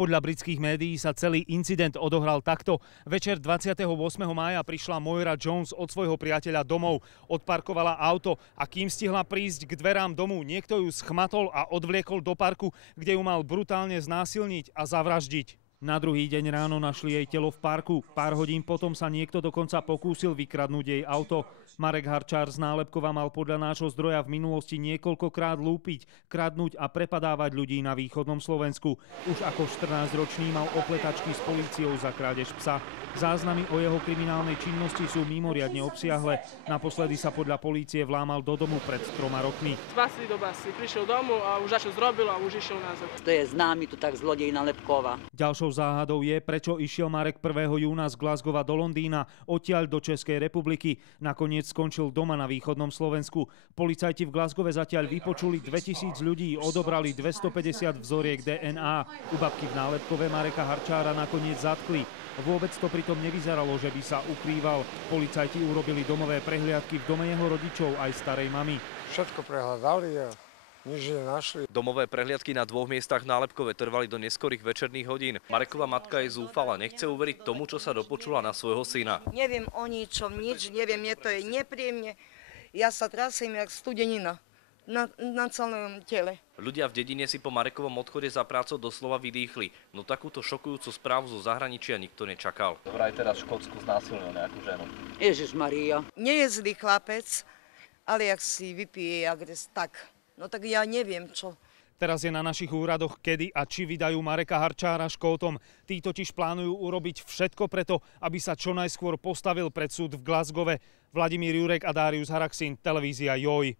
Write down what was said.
Podľa britských médií sa celý incident odohral takto. Večer 28. mája prišla Moira Jones od svojho priateľa domov. Odparkovala auto a kým stihla prísť k dverám domu, niekto ju schmatol a odvliekol do parku, kde ju mal brutálne znásilniť a zavraždiť. Na druhý deň ráno našli jej telo v parku. Pár hodín potom sa niekto dokonca pokúsil vykradnúť jej auto. Marek Harčár z Nálepkova mal podľa nášho zdroja v minulosti niekoľkokrát lúpiť, kradnúť a prepadávať ľudí na východnom Slovensku. Už ako 14-ročný mal opletačky s políciou za krádež psa. Záznamy o jeho kriminálnej činnosti sú mimoriadne obsiahle. Naposledy sa podľa polície vlámal do domu pred 3 rokmi. Z basy do basy. Prišiel domov a už čo zrobil a už išiel nazad. To je známy tu tak zlodej Nálepkova. Ďalšou záhadou je, prečo išiel Marek 1. júna z Glasgowa do Londýna, odtiaľ do Českej republiky. Nakoniec skončil doma na východnom Slovensku. Policajti v Glasgowe zatiaľ vypočuli 2000 ľudí, odobrali 250 vzoriek DNA. U babky v Nálepkove Mareka Harčára nakoniec zatkli. Vôbec to pritom nevyzeralo, že by sa ukrýval. Policajti urobili domové prehliadky v dome jeho rodičov aj starej mamy. Všetko prehľadali a nič nenašli. Domové prehliadky na 2 miestach v Nálepkove trvali do neskorých večerných hodín. Marekova matka je zúfala, nechce uveriť tomu, čo sa dopočula na svojho syna. Neviem o ničom, nič, neviem, mne to je nepríjemne. Ja sa trasím jak studenina na celom tele. Ľudia v dedine si po Marekovom odchode za prácou doslova vydýchli. No takúto šokujúcu správu zo zahraničia nikto nečakal. Vraj teraz v Škótsku znásilnil nejakú ženu. Ježišmaria. Nie je zlý chlapec, ale jak si vypije, tak. No tak ja neviem čo. Teraz je na našich úradoch, kedy a či vydajú Mareka Harčára Škótom. Tí totiž plánujú urobiť všetko preto, aby sa čo najskôr postavil pred súd v Glasgowe. Vladimír Jurek a Darius Haraxin, televízia JOJ.